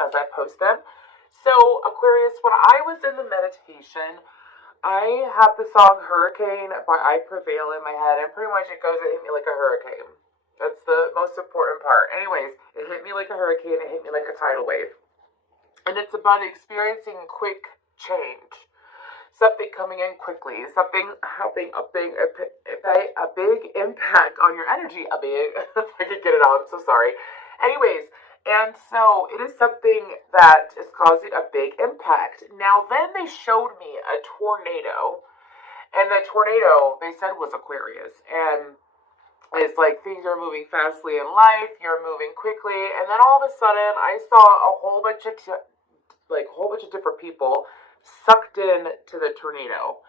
as I post them. So, Aquarius, when I was in the meditation, I have the song Hurricane by I Prevail in my head, and pretty much it hit me like a hurricane. That's the most important part. Anyways, it hit me like a hurricane, it hit me like a tidal wave. And it's about experiencing quick change. Something coming in quickly, something having a big impact on your energy. If I could get it out, I'm so sorry. Anyways, and so it is something that is causing a big impact. Now, then they showed me a tornado, and the tornado, they said, was Aquarius. And it's like things are moving fastly in life, you're moving quickly, and then all of a sudden, I saw a whole bunch of different people sucked in to the tornado.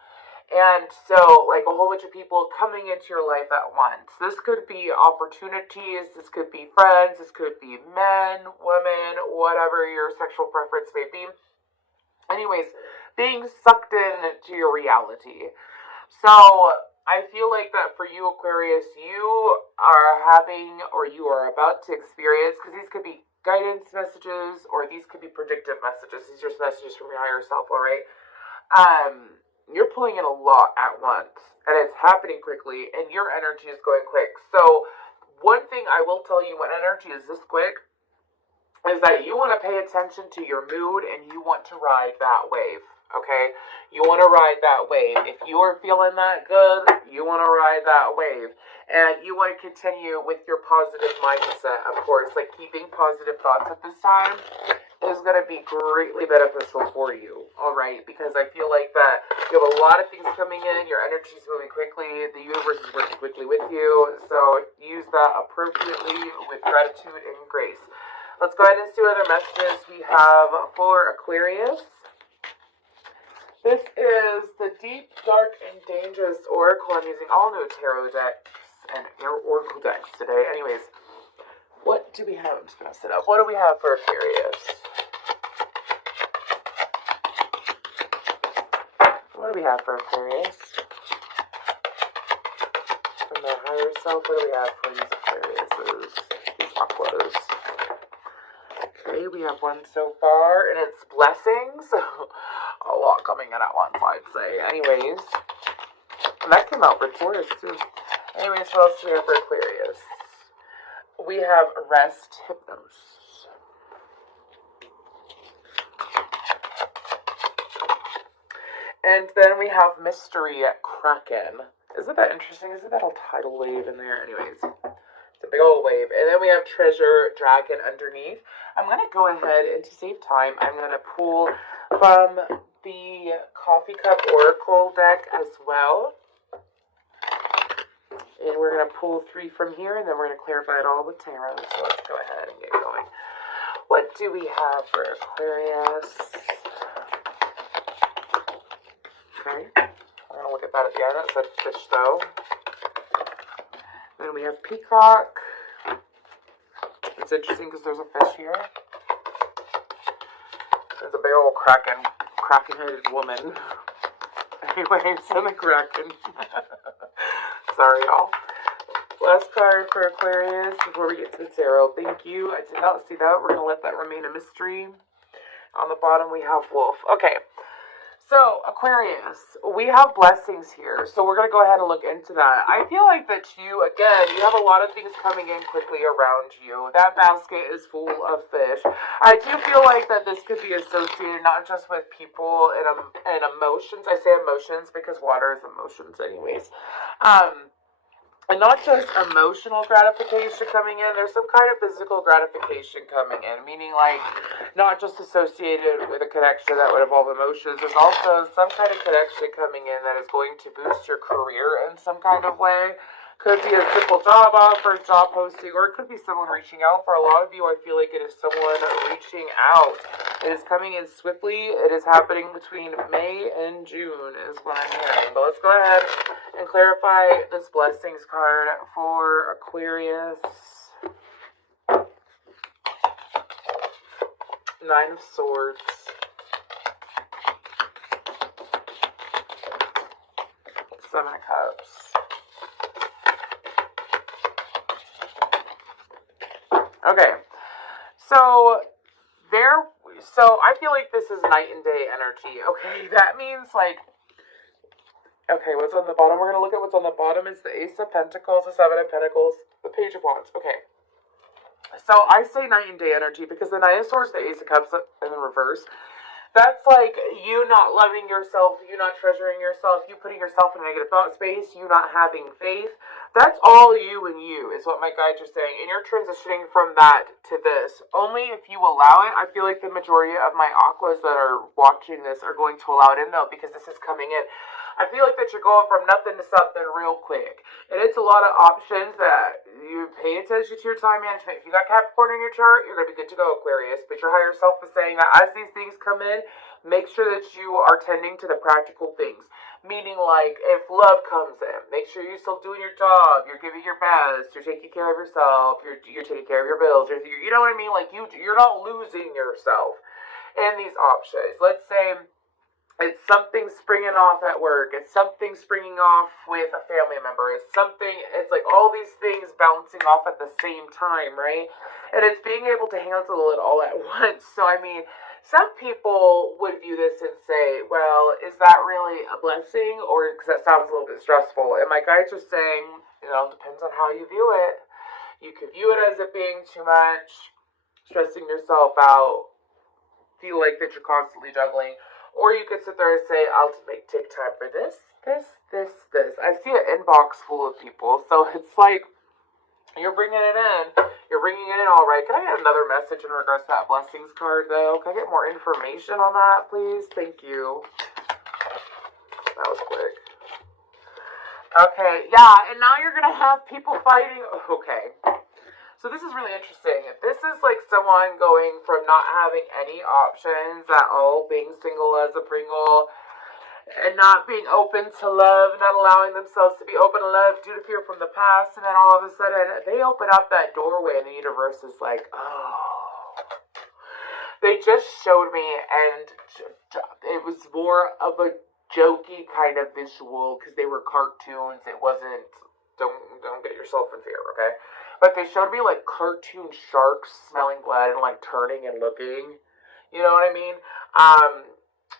And so, like, a whole bunch of people coming into your life at once. This could be opportunities, this could be friends, this could be men, women, whatever your sexual preference may be. Anyways, being sucked in to your reality. So, I feel like that for you, Aquarius, you are having, or you are about to experience, because these could be guidance messages, or these could be predictive messages. These are just messages from your higher self, alright? You're pulling in a lot at once, and it's happening quickly, and your energy is going quick. So, one thing I will tell you when energy is this quick, is that you want to pay attention to your mood, and you want to ride that wave, okay? You want to ride that wave. If you are feeling that good, you want to ride that wave. And you want to continue with your positive mindset, of course. Like, keeping positive thoughts at this time is going to be greatly beneficial for you, all right? Because I feel like that you have a lot of things coming in. Your energy is moving quickly. The universe is working quickly with you. So use that appropriately with gratitude and grace. Let's go ahead and see what other messages we have for Aquarius. This is the Deep, Dark, and Dangerous Oracle. I'm using all new tarot decks and oracle decks today. Anyways, what do we have? I'm just going to sit up. What do we have for Aquarius? What do we have for Aquarius? From their higher self, what do we have for these Aquariuses? These Aquas. Okay, we have one so far, and it's blessings. A lot coming in at once, I'd say. Anyways, and that came out for Taurus, too. Anyways, what else do we have for Aquarius? We have Rest Hypnos. And then we have Mystery Kraken. Isn't that interesting? Isn't that a tidal wave in there? Anyways, it's a big old wave. And then we have Treasure Dragon underneath. I'm going to go ahead, and to save time, I'm going to pull from the Coffee Cup Oracle deck as well. And we're going to pull 3 from here, and then we're going to clarify it all with tarot. So let's go ahead and get going. What do we have for Aquarius? Okay. I'm going to look at that at the end. It said fish, though. Then we have Peacock. It's interesting because there's a fish here. There's a big old kraken-headed woman. Anyways, and the Kraken. Sorry, y'all. Last card for Aquarius before we get to the tarot. Thank you. I did not see that. We're going to let that remain a mystery. On the bottom, we have Wolf. Okay. So, Aquarius, we have blessings here. So, we're going to go ahead and look into that. I feel like that you, again, you have a lot of things coming in quickly around you. That basket is full of fish. I do feel like that this could be associated not just with people and emotions. I say emotions because water is emotions anyways. And not just emotional gratification coming in, there's some kind of physical gratification coming in, meaning like not just associated with a connection that would involve emotions, there's also some kind of connection coming in that is going to boost your career in some kind of way. Could be a simple job offer, job posting, or it could be someone reaching out. For a lot of you, I feel like it is someone reaching out. It is coming in swiftly. It is happening between May and June is what I'm hearing. But let's go ahead and clarify this blessings card for Aquarius. 9 of Swords. Seven of Cups. Okay, so there feel like this is night and day energy. Okay, that means like, okay, what's on the bottom? We're going to look at what's on the bottom. Is the Ace of Pentacles, the Seven of Pentacles, the Page of Wands. Okay. So I say night and day energy because the Knight of Swords, the Ace of Cups in reverse. That's like you not loving yourself, you not treasuring yourself, you putting yourself in a negative thought space, you not having faith. That's all you and you is what my guides are saying. And you're transitioning from that to this. Only if you allow it. I feel like the majority of my aquas that are watching this are going to allow it in though, because this is coming in. I feel like that you're going from nothing to something real quick. And it's a lot of options that you pay attention to your time management. If you got Capricorn in your chart, you're going to be good to go, Aquarius. But your higher self is saying that as these things come in, make sure that you are tending to the practical things. Meaning, like, if love comes in, make sure you're still doing your job, you're giving your best, you're taking care of yourself, you're taking care of your bills, you know what I mean? Like, you're not losing yourself in these options. Let's say it's something springing off at work. It's something springing off with a family member. It's like all these things bouncing off at the same time, right? And it's being able to handle it all at once. So, I mean, some people would view this and say, well, is that really a blessing? Or, because that sounds a little bit stressful. And my guides are saying, it all depends on how you view it. You could view it as it being too much, stressing yourself out, feel like that you're constantly juggling. Or you could sit there and say, I'll take time for this. I see an inbox full of people. So it's like, you're bringing it in. You're bringing it in all right. Can I get another message in regards to that blessings card, though? Can I get more information on that, please? Thank you. That was quick. Okay, yeah, and now you're going to have people fighting. Okay. So this is really interesting. This is like someone going from not having any options at all, being single as a Pringle, and not being open to love, not allowing themselves to be open to love due to fear from the past, and then all of a sudden, they open up that doorway and the universe is like, oh. They just showed me, and it was more of a jokey kind of visual, because they were cartoons. It wasn't, don't get yourself in fear, okay? But they showed me, like, cartoon sharks smelling blood and, like, turning and looking. You know what I mean?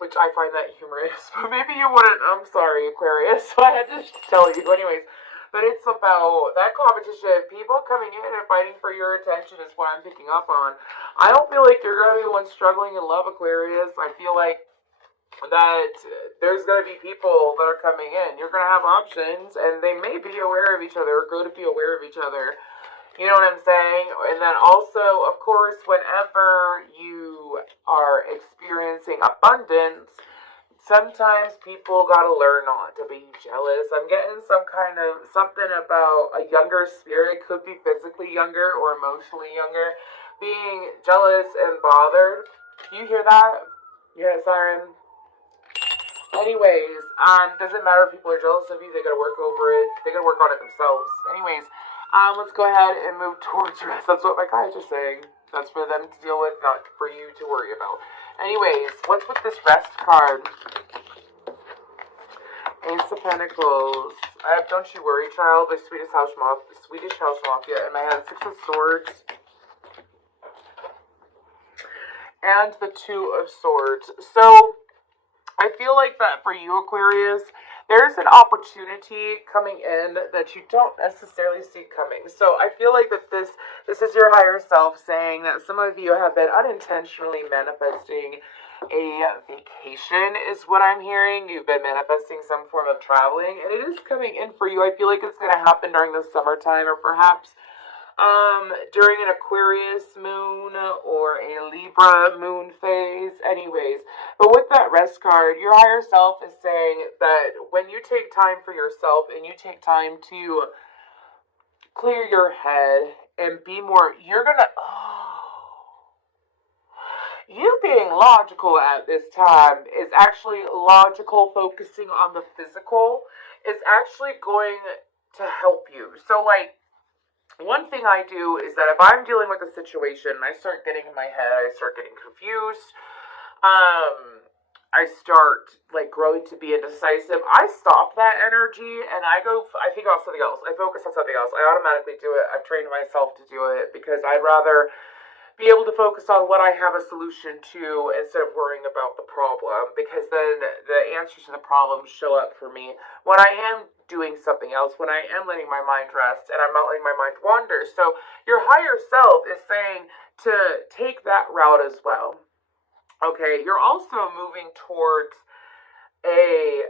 Which I find that humorous. But maybe you wouldn't. I'm sorry, Aquarius. So I had to tell you. Anyways, but it's about that competition. People coming in and fighting for your attention is what I'm picking up on. I don't feel like you're going to be the one struggling in love, Aquarius. I feel like that there's going to be people that are coming in. You're going to have options, and they may be aware of each other, or going to be aware of each other. You know what I'm saying? And then also, of course, whenever you are experiencing abundance, sometimes people gotta learn not to be jealous. I'm getting some kind of something about a younger spirit, could be physically younger or emotionally younger, being jealous and bothered. Do you hear that? You hear that siren? Anyways, doesn't matter if people are jealous of you, they gotta work over it. They gotta work on it themselves. Anyways, let's go ahead and move towards rest. That's what my guides are saying. That's for them to deal with, not for you to worry about. Anyways, what's with this rest card? Ace of Pentacles. Don't you worry, child. The Swedish house mafia. In my head, Six of Swords. And the Two of Swords. So, I feel like that for you, Aquarius, there's an opportunity coming in that you don't necessarily see coming. So I feel like that this is your higher self saying that some of you have been unintentionally manifesting a vacation is what I'm hearing. You've been manifesting some form of traveling, and it is coming in for you. I feel like it's going to happen during the summertime, or perhaps during an Aquarius moon or a Libra moon phase. Anyways, but with that rest card, your higher self is saying that when you take time for yourself and you take time to clear your head and be more, you're gonna, you being logical at this time is actually logical, focusing on the physical is actually going to help you. So, like, one thing I do is that if I'm dealing with a situation, I start getting in my head, I start getting confused, I start, like, growing to be indecisive, I stop that energy, and I think about something else. I focus on something else. I automatically do it. I've trained myself to do it, because I'd rather be able to focus on what I have a solution to instead of worrying about the problem, because then the answers to the problem show up for me when I am doing something else, when I am letting my mind rest and I'm not letting my mind wander. So your higher self is saying to take that route as well. Okay, you're also moving towards a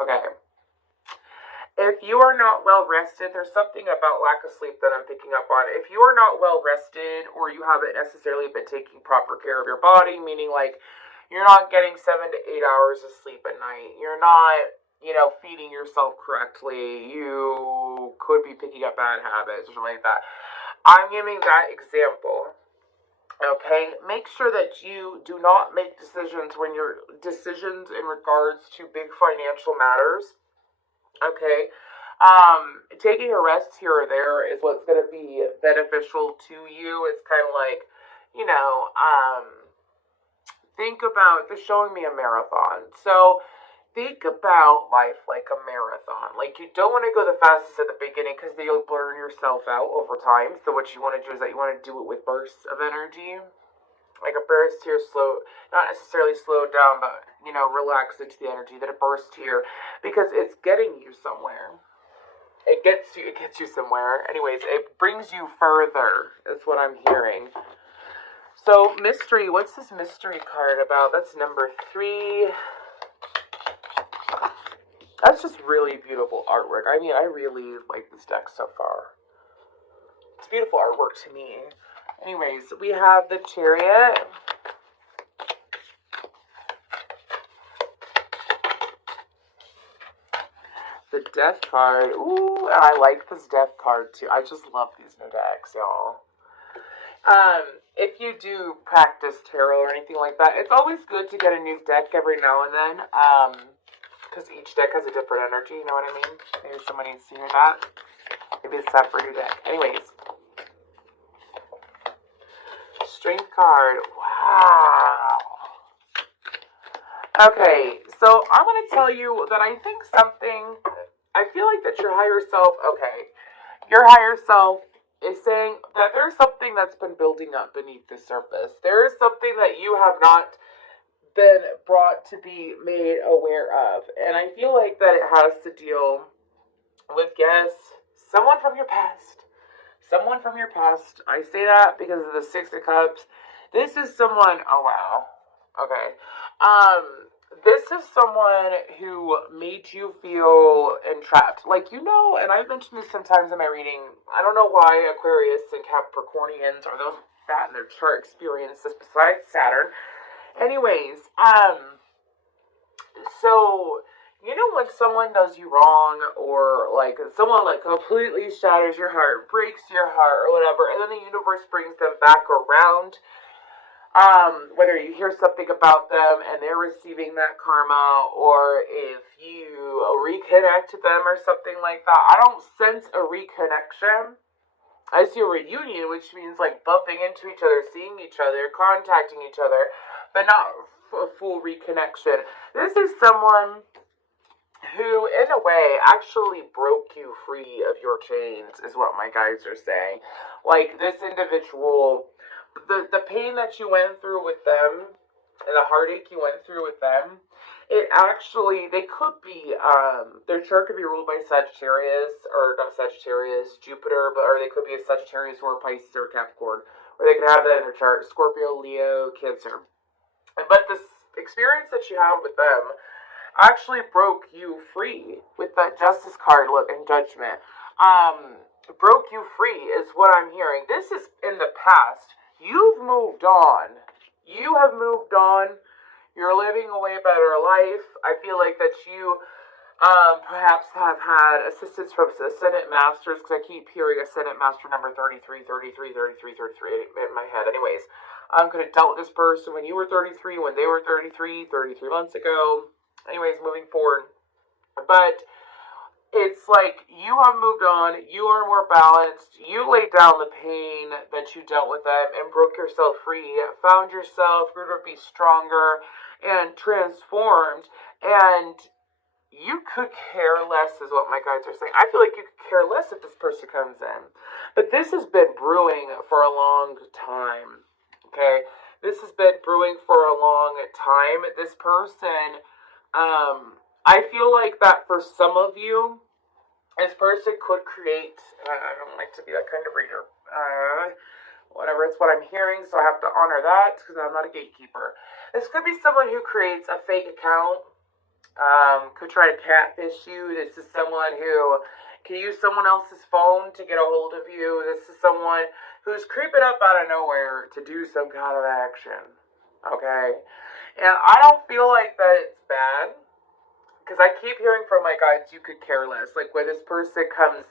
okay. If you are not well rested, there's something about lack of sleep that I'm picking up on. If you are not well rested, or you haven't necessarily been taking proper care of your body, meaning like you're not getting 7 to 8 hours of sleep at night, you're not, feeding yourself correctly, you could be picking up bad habits or something like that. I'm giving that example. Okay, make sure that you do not make decisions in regards to big financial matters. Okay. Taking a rest here or there is what's going to be beneficial to you. It's kind of like, you know, um, think about the showing me a marathon. So think about life like a marathon. Like, you don't want to go the fastest at the beginning because then you'll burn yourself out over time. So what you want to do is that you want to do it with bursts of energy. Like a burst here, slow, not necessarily slow down, but, relax into the energy. That a burst here, because it's getting you somewhere. It gets you somewhere. Anyways, it brings you further, is what I'm hearing. So, mystery, what's this mystery card about? That's number 3. That's just really beautiful artwork. I mean, I really like this deck so far. It's beautiful artwork to me. Anyways, we have the Chariot. The Death card. Ooh, and I like this Death card too. I just love these new decks, y'all. If you do practice tarot or anything like that, it's always good to get a new deck every now and then. Because each deck has a different energy, you know what I mean? Maybe someone needs to hear that. Maybe it's time for a new deck. Anyways. Strength card. Wow. Okay, so I'm going to tell you that I think I feel like that your higher self, your higher self is saying that there's something that's been building up beneath the surface. There is something that you have not been brought to be made aware of. And I feel like that it has to deal with, someone from your past. Someone from your past. I say that because of the 6 of Cups. This is someone, oh wow. Okay. This is someone who made you feel entrapped. Like, and I've mentioned this sometimes in my reading, I don't know why Aquarius and Capricornians or those that in their chart experience this besides Saturn. Anyways, so, when someone does you wrong, or like someone like completely shatters your heart, breaks your heart, or whatever, and then the universe brings them back around. Whether you hear something about them and they're receiving that karma, or if you reconnect to them or something like that. I don't sense a reconnection. I see a reunion, which means like bumping into each other, seeing each other, contacting each other, but not a full reconnection. This is someone who, in a way, actually broke you free of your chains, is what my guides are saying. Like, this individual, the pain that you went through with them, and the heartache you went through with them, they could be, their chart could be ruled by Sagittarius, or not Sagittarius, Jupiter, or they could be a Sagittarius or a Pisces or a Capricorn, or they could have that in their chart, Scorpio, Leo, Cancer. But this experience that you had with them actually broke you free with that Justice card, look, and Judgment. Broke you free is what I'm hearing. This is in the past. You've moved on. You have moved on. You're living a way better life. I feel like that you perhaps have had assistance from Ascendant Masters, because I keep hearing Ascendant Master number 33, 33, 33, 33 in my head. Anyways, could have dealt with this person when you were 33, when they were 33, 33 months ago. Anyways, moving forward. But it's like you have moved on, you are more balanced, you laid down the pain that you dealt with them and broke yourself free, found yourself, grew to be stronger and transformed, and you could care less is what my guides are saying. I feel like you could care less if this person comes in. But this has been brewing for a long time. Okay? This has been brewing for a long time. This person, I feel like that for some of you, this person could create, I don't like to be that kind of reader. Whatever, it's what I'm hearing, so I have to honor that because I'm not a gatekeeper. This could be someone who creates a fake account, could try to catfish you. This is someone who can use someone else's phone to get a hold of you. This is someone who's creeping up out of nowhere to do some kind of action. Okay? And I don't feel like that it's bad, because I keep hearing from my guides you could care less. Like when this person comes,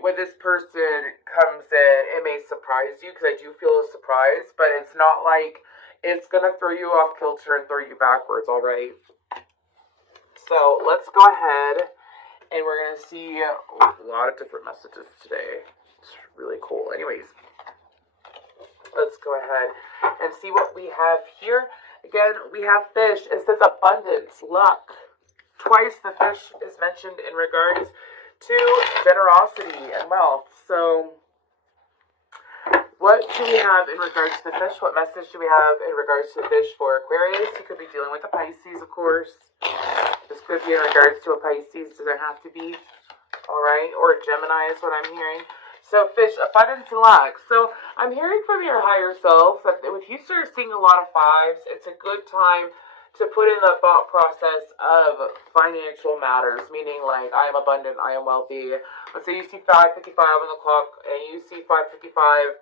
when this person comes in, it may surprise you, because I do feel a surprise, but it's not like it's going to throw you off kilter and throw you backwards, alright? So let's go ahead, and we're going to see a lot of different messages today. It's really cool. Anyways, let's go ahead and see what we have here. Again, we have fish. It says abundance, luck. Twice the fish is mentioned in regards to generosity and wealth. So what do we have in regards to the fish? What message do we have in regards to the fish for Aquarius? You could be dealing with a Pisces, of course. This could be in regards to a Pisces. Doesn't have to be. Alright? Or a Gemini is what I'm hearing. So fish, abundance and luck. So I'm hearing from your higher self that if you start seeing a lot of fives, it's a good time to put in the thought process of financial matters, meaning like I am abundant, I am wealthy. Let's say you see 555 on the clock and you see 555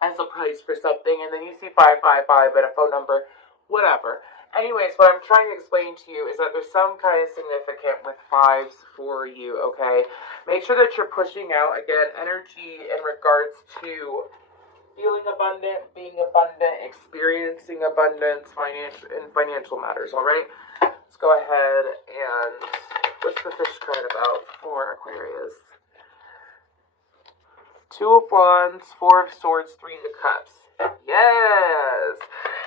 as a price for something, and then you see 555 and a phone number, whatever. Anyways, what I'm trying to explain to you is that there's some kind of significant with fives for you, okay? Make sure that you're pushing out, again, energy in regards to feeling abundant, being abundant, experiencing abundance, financial matters, alright? Let's go ahead and, what's the fish card about for Aquarius? Two of Wands, Four of Swords, Three of Cups. Yes!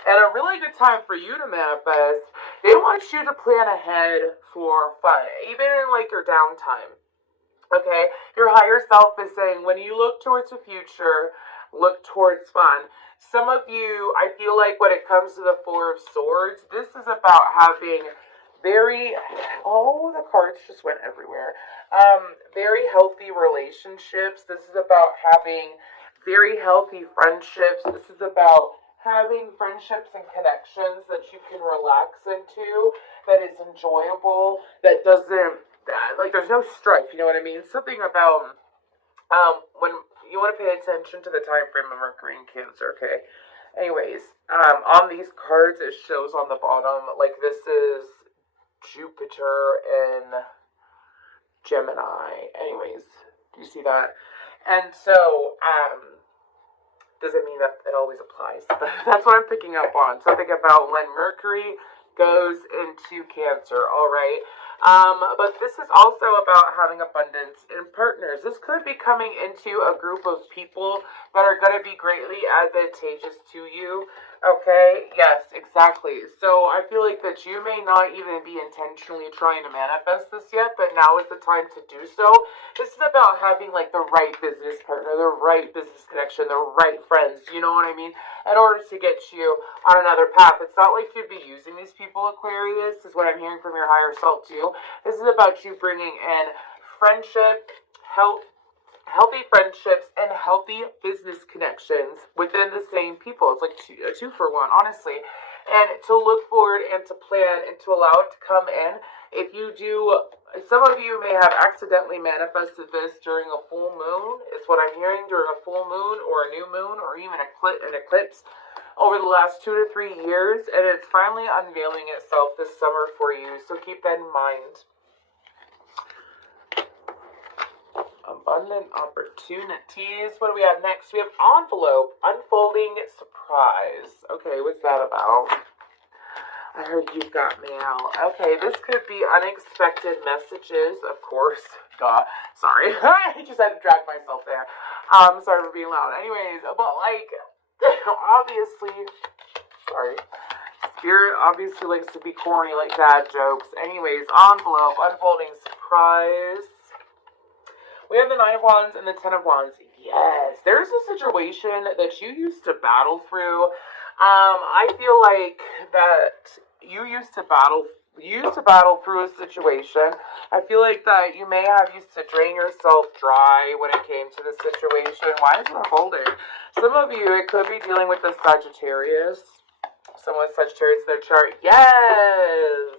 And a really good time for you to manifest. They want you to plan ahead for fun, even in like your downtime. Okay? Your higher self is saying, when you look towards the future, look towards fun. Some of you, I feel like when it comes to the Four of Swords, this is about having very, oh, the cards just went everywhere. Very healthy relationships. This is about having very healthy friendships. This is about having friendships and connections that you can relax into, that is enjoyable, that doesn't, like, there's no strife, you know what I mean? Something about, when you want to pay attention to the time frame of Mercury and Cancer, okay? Anyways, on these cards, it shows on the bottom, like, this is Jupiter in Gemini. Anyways, do you see that? And so, doesn't mean that it always applies, but that's what I'm picking up on. Something about when Mercury goes into Cancer, alright? But this is also about having abundance in partners. This could be coming into a group of people that are going to be greatly advantageous to you. Okay, yes, exactly. So I feel like that you may not even be intentionally trying to manifest this yet, but now is the time to do so. This is about having like the right business partner, the right business connection, the right friends, you know what I mean? In order to get you on another path. It's not like you'd be using these people, Aquarius, is what I'm hearing from your higher self too. This is about you bringing in friendship, healthy friendships, and healthy business connections within the same people. It's like two for one, honestly. And to look forward and to plan and to allow it to come in. If you do, some of you may have accidentally manifested this during a full moon, is what I'm hearing, during a full moon or a new moon or even an eclipse over the last 2 to 3 years, and it's finally unveiling itself this summer for you, so keep that in mind. Abundant opportunities. What do we have next? We have envelope, unfolding surprise. Okay, what's that about? I heard you've got mail. Okay, this could be unexpected messages, of course. Duh. Sorry. I just had to drag myself there. Sorry for being loud. Anyways, but like, obviously, sorry. Spirit obviously likes to be corny like dad jokes. Anyways, envelope, unfolding surprise. We have the Nine of Wands and the Ten of Wands. Yes, there's a situation that you used to battle through. I feel like that you used to battle through a situation. I feel like that you may have used to drain yourself dry when it came to the situation. Why is it unfolding? Some of you, it could be dealing with the Sagittarius. Someone with Sagittarius in their chart. Yes!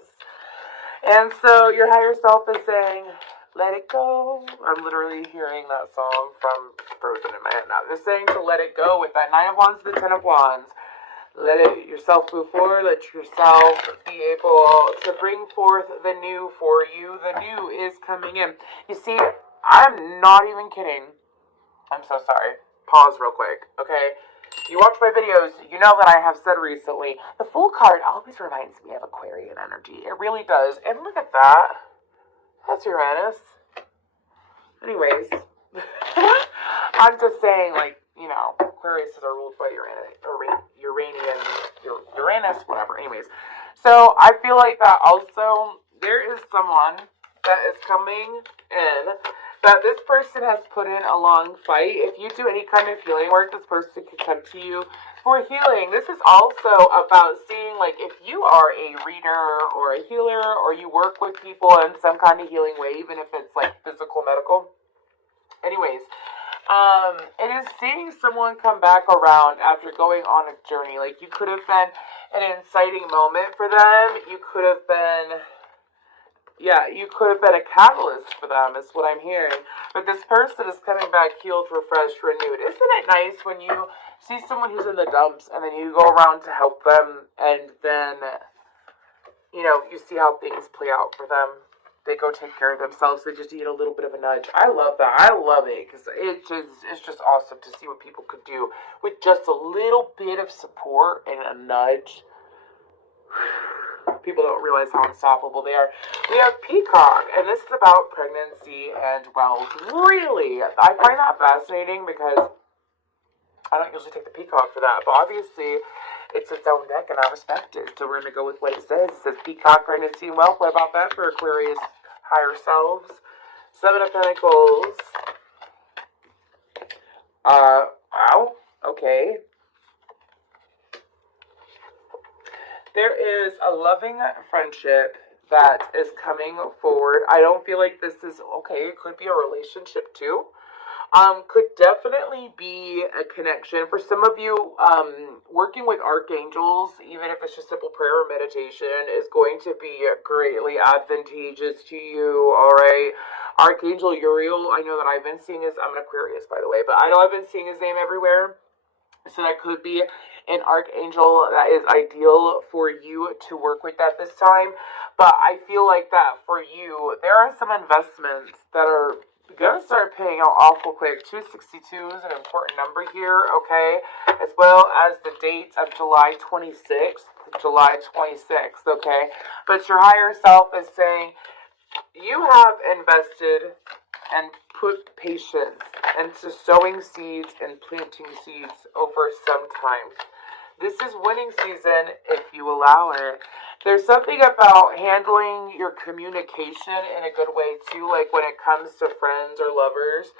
And so your higher self is saying, let it go. I'm literally hearing that song from Frozen in my head now. They're saying to let it go with that Nine of Wands to the Ten of Wands. Let it yourself move forward. Let yourself be able to bring forth the new for you. The new is coming in. You see, I'm not even kidding. I'm so sorry. Pause real quick, okay? You watch my videos, you know that I have said recently, the Fool card always reminds me of Aquarian energy. It really does. And look at that. That's Uranus. Anyways, I'm just saying, like, you know, Aquarius are ruled by Uranus, whatever. Anyways, so I feel like that also there is someone that is coming in that this person has put in a long fight. If you do any kind of healing work, this person can come to you for healing. This is also about seeing, like, if you are a reader or a healer or you work with people in some kind of healing way, even if it's like physical, medical. Anyways, it is seeing someone come back around after going on a journey. Like, you could have been an inciting moment for them. You could have been, you could have been a catalyst for them, is what I'm hearing. But this person is coming back healed, refreshed, renewed. Isn't it nice when you see someone who's in the dumps and then you go around to help them and then, you know, you see how things play out for them? They go take care of themselves. They just need a little bit of a nudge. I love that. I love it because it's just awesome to see what people could do with just a little bit of support and a nudge. People don't realize how unstoppable they are. We have Peacock, and this is about pregnancy and wealth. Really, I find that fascinating because I don't usually take the Peacock for that, but obviously it's its own deck, and I respect it. So we're going to go with what it says. It says Peacock, pregnancy, and wealth. What about that for Aquarius higher selves? Seven of Pentacles. Wow. Okay. There is a loving friendship that is coming forward. I don't feel like this is, okay, it could be a relationship too. Could definitely be a connection. For some of you, working with archangels, even if it's just simple prayer or meditation, is going to be greatly advantageous to you, alright? Archangel Uriel, I know that I've been seeing his, I'm an Aquarius, by the way, but I know I've been seeing his name everywhere. So that could be an archangel that is ideal for you to work with at this time. But I feel like that for you, there are some investments that are going to start paying out awful quick. 262 is an important number here, okay? As well as the date of July 26th. July 26th, okay? But your higher self is saying, you have invested and put patience into sowing seeds and planting seeds over some time. This is winning season if you allow it. There's something about handling your communication in a good way too, like when it comes to friends or lovers.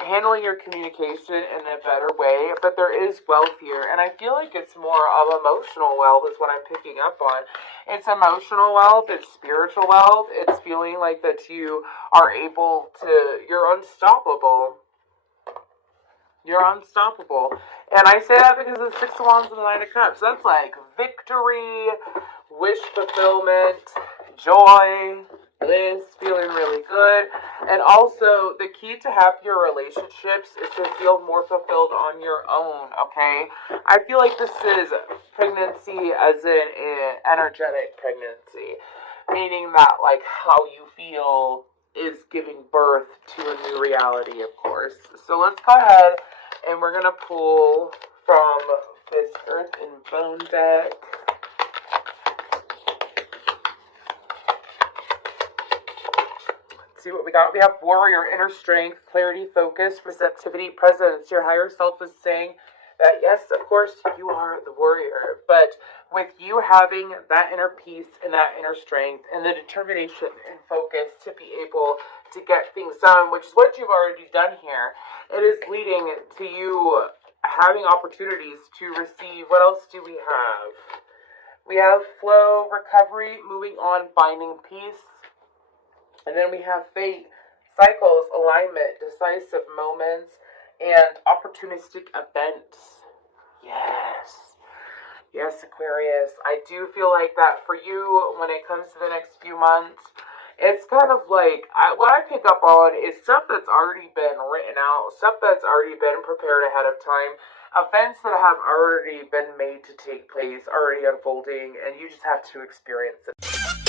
Handling your communication in a better way, but there is wealth here, and I feel like it's more of emotional wealth is what I'm picking up on. It's emotional wealth, it's spiritual wealth, it's feeling like that you are able to, you're unstoppable. You're unstoppable. And I say that because of the Six of Wands and the Nine of Cups. That's like victory, wish fulfillment, joy, bliss, feeling really good. And also, the key to happier relationships is to feel more fulfilled on your own, okay? I feel like this is pregnancy as in an energetic pregnancy. Meaning that, like, how you feel is giving birth to a new reality, of course. So let's go ahead and we're going to pull from this Earth and Bone deck. Let's see what we got. We have Warrior, inner strength, clarity, focus, receptivity, presence. Your higher self is saying that, yes, of course, you are the warrior, but with you having that inner peace and that inner strength and the determination and focus to be able to get things done, which is what you've already done here, it is leading to you having opportunities to receive. What else do we have? We have flow, recovery, moving on, finding peace. And then we have fate, cycles, alignment, decisive moments, and opportunistic events. Yes. Yes, Aquarius. I do feel like that for you when it comes to the next few months. It's kind of like, what I pick up on is stuff that's already been written out, stuff that's already been prepared ahead of time, events that have already been made to take place, already unfolding, and you just have to experience it.